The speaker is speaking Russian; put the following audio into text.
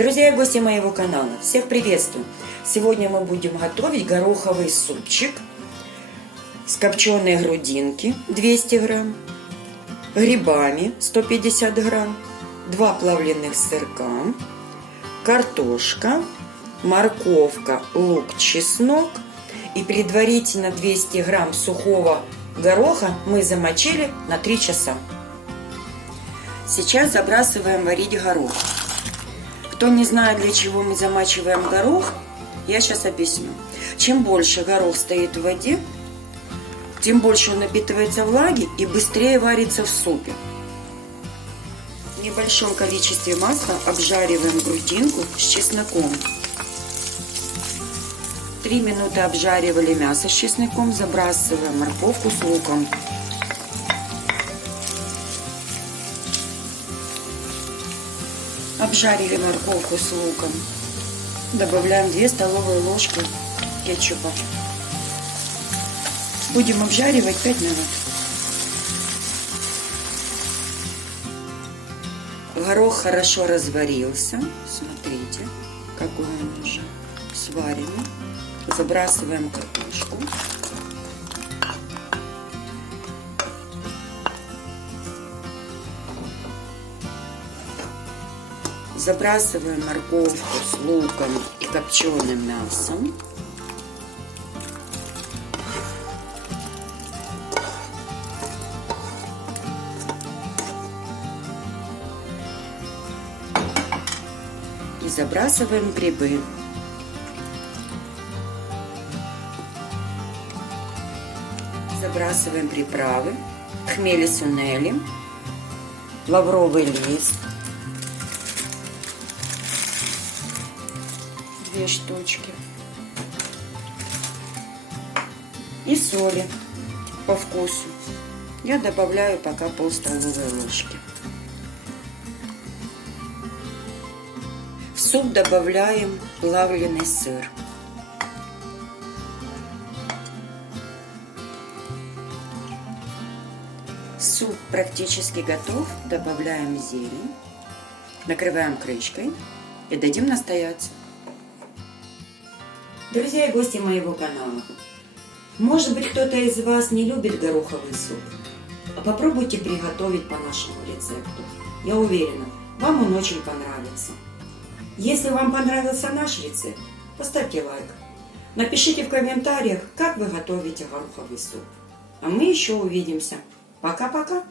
Друзья и гости моего канала, всех приветствую! Сегодня мы будем готовить гороховый супчик с копченой грудинки 200 грамм, грибами 150 грамм, два плавленных сырка, картошка, морковка, лук, чеснок и предварительно 200 грамм сухого гороха мы замочили на 3 часа. Сейчас забрасываем варить горох. Кто не знает, для чего мы замачиваем горох, я сейчас объясню. Чем больше горох стоит в воде, тем больше он напитывается влаги и быстрее варится в супе. В небольшом количестве масла обжариваем грудинку с чесноком. Три минуты обжаривали мясо с чесноком, забрасываем морковку с луком. Обжарили морковку с луком. Добавляем 2 столовые ложки кетчупа. Будем обжаривать 5 минут. Горох хорошо разварился. Смотрите, какой он уже сваренный. Забрасываем картошку. Забрасываем морковку с луком и копченым мясом. И забрасываем грибы. Забрасываем приправы, хмели сунели, лавровый лист, две штучки. И соли по вкусу. Я добавляю пока пол столовой ложки. В суп добавляем плавленый сыр. Суп практически готов. Добавляем зелень. Накрываем крышкой и дадим настояться. Друзья и гости моего канала, может быть кто-то из вас не любит гороховый суп, а попробуйте приготовить по нашему рецепту. Я уверена, вам он очень понравится. Если вам понравился наш рецепт, поставьте лайк. Напишите в комментариях, как вы готовите гороховый суп. А мы еще увидимся. Пока-пока.